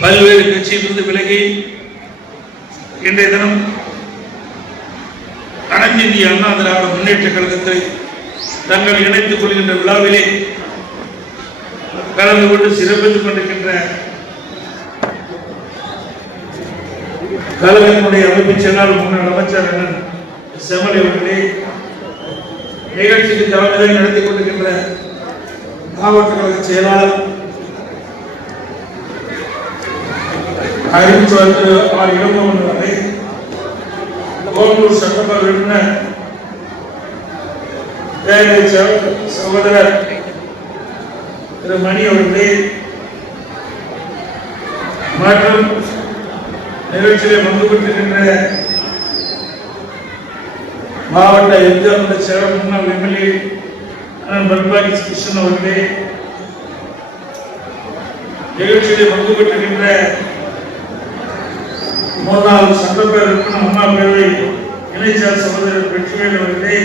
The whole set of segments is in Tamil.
பல்வேறு கட்சியிலிருந்து விலகி இன்றைய தினம் அனைத்து இந்திய அண்ணா திராவிட முன்னேற்ற கழகத்தை தங்கள் இணைத்துக் கொள்கின்ற விழாவிலே கலந்து கொண்டு சிறப்பித்துக் கொண்டிருக்கின்ற கழகத்தினுடைய அமைப்பு செயலாளர் முன்னாள் அமைச்சர் அண்ணன் செமலை அவர்களே நிகழ்ச்சிக்கு தலைமையை நடத்தி கொண்டிருக்கின்ற மாவட்ட கழக செயலாளர் அறிவிச்சவர் ஆர் இளங்கோவன் அவர்களே கோவலூர் சட்டமன்ற உறுப்பினர் பேரவை சகோதரர் திரு மணி அவர்களே மற்றும் நிகழ்ச்சியிலே பங்கு பெற்றிருக்கின்ற மாவட்ட எம்ஜிஆர் சேலம் முன்னாள் எம்எல்ஏ பல்பாகி கிருஷ்ணன் அவர்களே நிகழ்ச்சியிலே பங்கு பெற்றிருக்கின்ற முன்னாள் சட்டப்பேரவை உறுப்பினர் அம்மா பேரவை இணைச்சார் சகோதரர் வெற்றிவேல் அவர்களே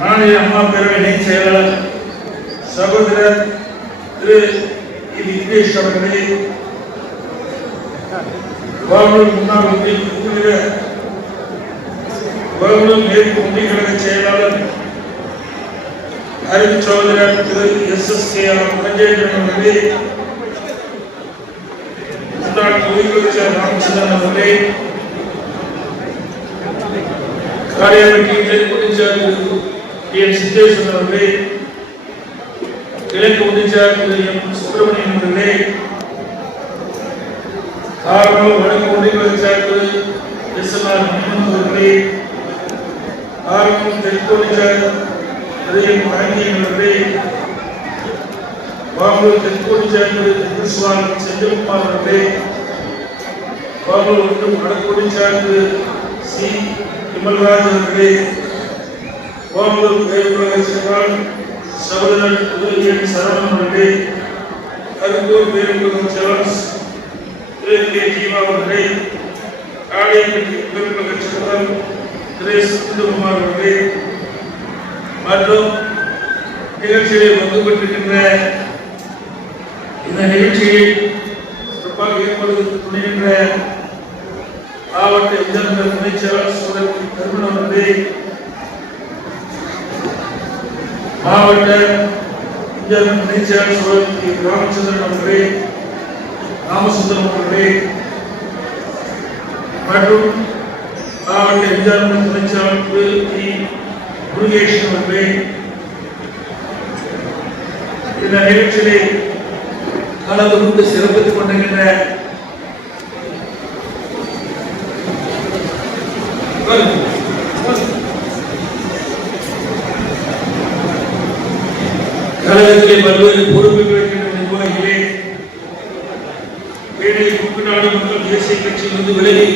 மாநில அம்மா பேரவை இணைச் செயலாளர் சகோதரர் திரு இ. விக்னேஷ் அவர்களே கோவலூர் முன்னாள் ஒன்றிய உறுப்பினர் மேற்கு ஒன்றிய கழக செயலாளர் அறிவு சகோதரர் Thiru S. S. K. R. அவர்களே முன்னாள் தொழில்நுட்ப ராமச்சந்திரன் அவர்களே காரியாலயத்தின் இளைஞர் டி என் சித்தேஸ்வரன் அவர்களே கிழக்கு திரு எம் சுப்பிரமணியன் அவர்களே காரணம் வடக்கு திரு எஸ் ஆர் அவர்களே காரணம் தெற்கு திரு எம் அவர்களே தெற்கு திரு செந்தில்குமார் அவர்களே பாம்பூர் ஒன்றும் வடக்கு சார்ந்து சி. விமல்ராஜ் அவர்களே கோம்பூர் பேருலக செயலாளர் சகோதரர் உதவியன் சரவணன் அவர்களே. கருப்பூர் பேருலக செயலாளர் திரு. கே. ஜீவா அவர்களே காளியப்பட்டி பேருலக செயலாளர் திரு. சுந்தரகுமார் அவர்களே. மற்றும் நிகழ்ச்சியில் பங்கு பெற்றிருக்கின்ற இந்த நிகழ்ச்சியில் சிறப்பாக ஏற்படுத்த துணிகின்ற மாவட்ட இளைஞர்கள் துணைச் செயலாளர் சோதரர் கருமன் அவர்களே மாவட்ட இளைஞர்கள் துணைச் செயலாளர் சோதரர் ராமச்சந்திரன் அவர்களே ராமசுந்தரம் அவர்களே மற்றும் மாவட்ட இளைஞர்கள் துணைச் செயலாளர் திரு டி. முருகேசன் அவர்களே இந்த நிகழ்ச்சியிலே கலந்து கொண்டு சிறப்பித்துக் கொண்டிருக்கின்ற கழகத்திலே பல்வேறு பொறுப்புகள் இருக்கின்ற நிர்வாகிகளே வேலை குக்குநாடு மக்கள் தேசிய கட்சியிலிருந்து விலகி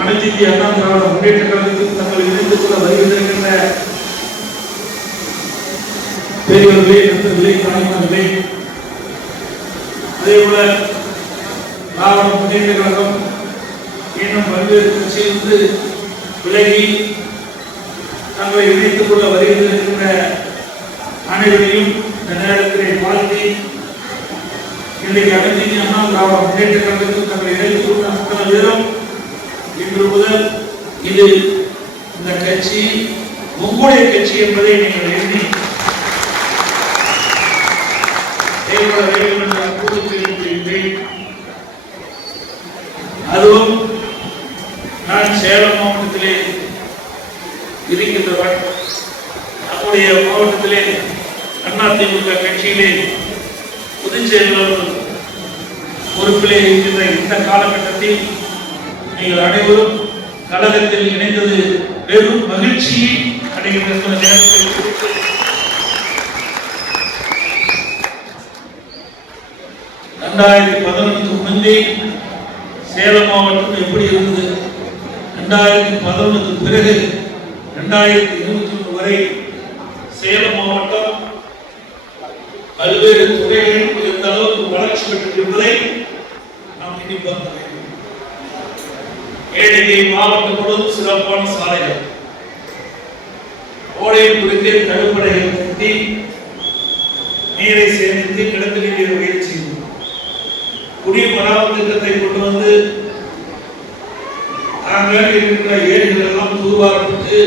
அனைத்து அண்ணா திராவிட முன்னேற்ற கழகத்தில் தங்கள் இணைந்து கொள்ள வருகின்றிருக்கின்ற பெரியவர்களே நண்பர்களே தாய்மார்களே அதே போல திராவிட முன்னேற்ற கழகம் இன்னும் பல்வேறு கட்சியிலிருந்து விலகி தங்களை இணைத்துக் கொள்ள வருகின்ற அனைவரையும் இந்த நேரத்திலே வாழ்த்தி இன்றைக்கு அனைத்து அண்ணா திராவிட முன்னேற்ற கழகத்தில் தங்களை இணைத்துக் கொண்ட அத்தனை பேரும் இன்று முதல் இது இந்த கட்சி உங்களுடைய கட்சி என்பதை நீங்கள் எண்ணி செயல்பட வேண்டும். அதுவும் நான் சேலம் மாவட்டத்திலே இருக்கின்றவன் நம்முடைய மாவட்டத்திலே அதிமுக கட்சியிலே பொதுச் செயலாளர் பொறுப்பிலே இருக்கின்ற இந்த காலகட்டத்தில் நீங்கள் அனைவரும் கழகத்தில் இணைந்தது வெறும் மகிழ்ச்சியை அடைகின்ற நேரத்தில் ரெண்டாயிரத்தி பதினொன்றுக்கு முந்தைய சேலம் மாவட்டம் எப்படி இருந்தது? ரெண்டாயிரத்தி பதினொன்றுக்கு பிறகு ரெண்டாயிரத்தி இருபத்தி ஒன்று வரை சேலம் மாவட்டம் பல்வேறு துறைகளில் எந்த அளவுக்கு வளர்ச்சி பெற்றிருப்பதை நாம் எண்ணி பார்க்க வேண்டும். மாவட்டம் முழுவதும் சிறப்பான சாலைகள். ஓடையின் குறுக்கே தடுப்படைகள் கட்டி நீரை சேமித்து கிடக்கு நீரை உயர் குடிமராமத்து திட்டத்தை கொண்டு வந்து நாங்கள் இருக்கின்ற ஏரிகள் எல்லாம் தூர்வாரப்பட்டு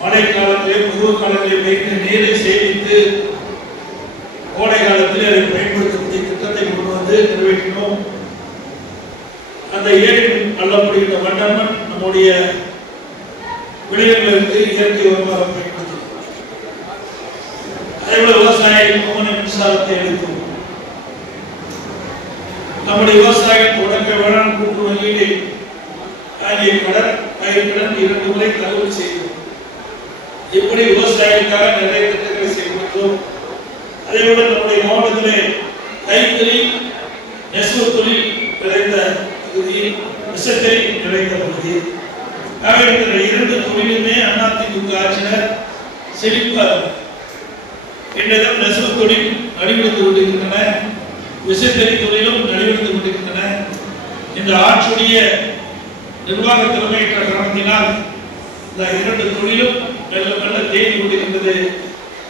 மழை காலத்திலே பருவ காலத்திலே வைத்து நீரை சேமித்து கோடை காலத்தில் அதை பயன்படுத்தக்கூடிய திட்டத்தை கொண்டு வந்து நிறைவேற்றினோம். அந்த ஏரி அள்ளப்படுகின்ற மண்டமன் நம்முடைய விளையங்களுக்கு இயற்கை உரமாக பயன்படுத்தி அதே போல விவசாய மின்சாரத்தை எடுக்கும் நம்முடைய விவசாயிகள் தொடக்க வேளாண் கூட்டு வங்கியிலே ஆகிய கடன் பயிர்கடன் இரண்டு முறை தகவல் செய்தோம் எப்படி விவசாயிக்காக நிறைய திட்டங்களை செயல்படுத்தோம் அதேபோல நம்முடைய மாவட்டத்திலே கைத்தறி நெசவு தொழில் நிறைந்த பகுதி விசத்தறி நிறைந்த பகுதி ஆக இருக்கிற இரண்டு தொழிலுமே அதிமுக ஆட்சியினர் செழிப்பார் என்னிடம் நெசவு தொழில் அடிபடுத்து கொண்டிருக்கின்றன விசைத்தறி தொழிலும் நடைபெற்று கொண்டிருக்கின்றன. இந்த ஆட்சியுடைய நிர்வாக தலைமையற்ற காரணத்தினால் இந்த இரண்டு தொழிலும் மெல்ல மெல்ல தேங்கி கொண்டிருக்கின்றது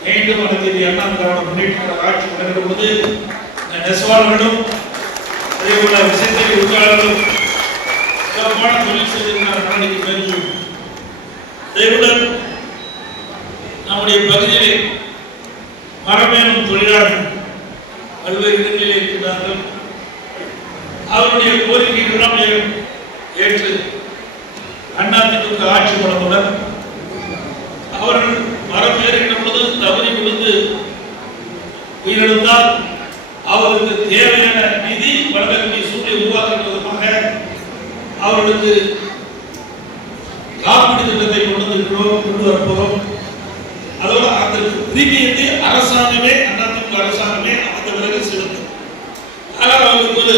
மீண்டும் அனைத்து அண்ணா திராவிட முன்னேற்ற ஆட்சி வருகிற போது நெசவாளர்களும் அதே போல விசைத்தறி உட்காளர்களும் சிறப்பான தொழில் செய்திருக்கிறார் நாளைக்கு மேற்கொள்ளும் நம்முடைய பகுதியில் மரமேனும் தொழிலாளர்கள் பல்வேறு அவருடைய கோரிக்கைகளெல்லாம் ஏற்று அண்ணாதிமுக ஆட்சி வளமுடன் அவர்கள் மரம் ஏறுகின்ற பொழுது தவறி விழுந்து உயிரிழந்தால் அவருக்கு தேவையான நிதி வழங்கக்கூடிய சூழ்நிலை உருவாக்குவதற்காக அவர்களுக்கு காப்பீடு திட்டத்தை கொண்டு வந்திருக்கிறோம் கொண்டு வரப்போகிறோம். அதோட அந்த பிரீமியத்தை அரசாங்கமே அதிமுக அரசாங்கமே அந்த பிறகு செலுத்தும். ஆனால் அவர்களுக்கு ஒரு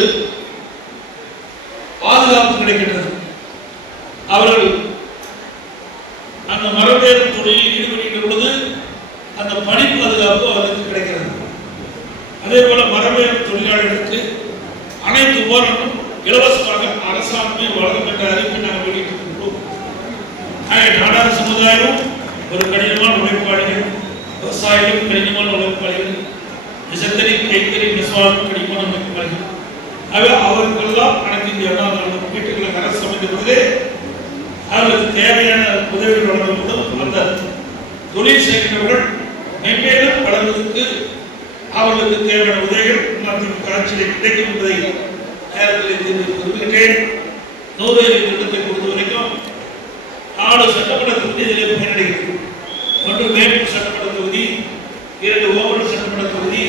பாதுகாப்பு கிடைக்கின்றது. அவர்கள் அந்த மரபேறும் தொழிலில் ஈடுபடுகின்ற பொழுது அந்த பணி பாதுகாப்பு அவர்களுக்கு கிடைக்கிறது. அதே போல மரபேறும் தொழிலாளர்களுக்கு அனைத்து உபகரணமும் இலவசமாக அரசாங்கமே வழங்கும் என்ற அறிவிப்பை நாங்கள் வெளியிட்டிருக்கின்றோம் ஆக நாடார சமுதாயம் ஒரு கடினமான உழைப்பாளிகள் விவசாயிகள் கடினமான உழைப்பாளிகள் விசத்தறி கைத்தறி நெசவாளர்கள் கடினமான உழைப்பாளிகள். ஆக அவருக்கெல்லாம் அனைத்து இந்திய அண்ணா திராவிட முன்னேற்ற அவர்களுக்கு தேவையான உதவிகள் வழங்கப்படும் அந்த தொழில் செய்கின்றவர்கள் மென்மேலும் வளர்வதற்கு அவர்களுக்கு தேவையான உதவிகள் மற்றும் காட்சியில் கிடைக்கும் என்பதை நேரத்தில் தெரிவித்து விரும்புகின்றேன் நூறு திட்டத்தை பொறுத்த வரைக்கும் ஆறு சட்டமன்ற தொகுதியிலே பயனடைகிறது. ஒன்று மேம்பூர் சட்டமன்ற தொகுதி இரண்டு ஓமலூர் சட்டமன்ற தொகுதி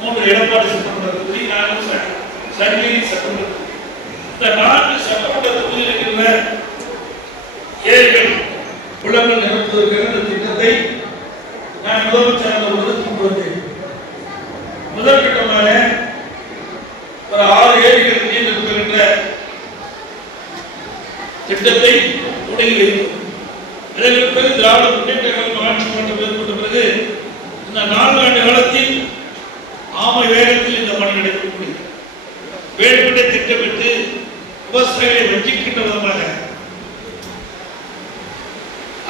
மூன்று எடப்பாடி சட்டமன்ற தொகுதி நான்கு ச- சட்டமன்ற தொகுதி. இந்த நான்கு சட்டமன்ற தொகுதியில் இருக்கின்ற ஏரிகள் குளங்கள் நிரப்புவதற்கான இந்த திட்டத்தை நான் முதலமைச்சர் பொழுது கொண்டு வந்தேன் ஒரு ஆறு ஏரிகள் நீர் நிரப்புகின்ற திட்டத்தை தொடங்கி வைத்தோம். அதற்கு பிறகு திராவிட முன்னேற்ற கழகம் ஆட்சி மாற்றம் ஏற்பட்ட பிறகு இந்த நான்கு ஆண்டு காலத்தில் ஆமை வேகத்தில் இந்த பணி நடைபெற வேறுபட்ட வேண்டுமென்றே திட்டமிட்டு விவசாயிகளை வஞ்சிக்கின்ற விதமாக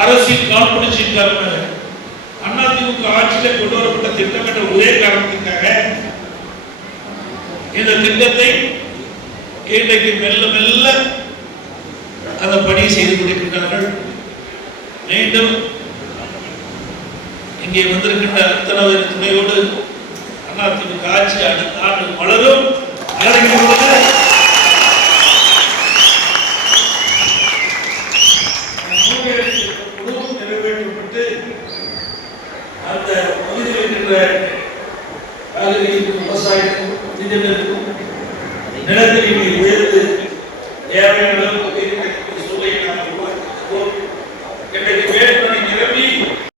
அரசின் காழ்ப்புணர்ச்சியின் காரணமாக அதிமுக ஆட்சியில் கொண்டு வரப்பட்ட திட்டம் என்ற ஒரே காரணத்துக்காக இந்த திட்டத்தை இன்றைக்கு மெல்ல மெல்ல அந்த பணியை செய்து கொண்டிருக்கிறார்கள் மீண்டும் இங்கே வந்திருக்கின்ற அத்தனை துணையோடு அதிமுக ஆட்சி அடுத்த ஆண்டு வளரும்.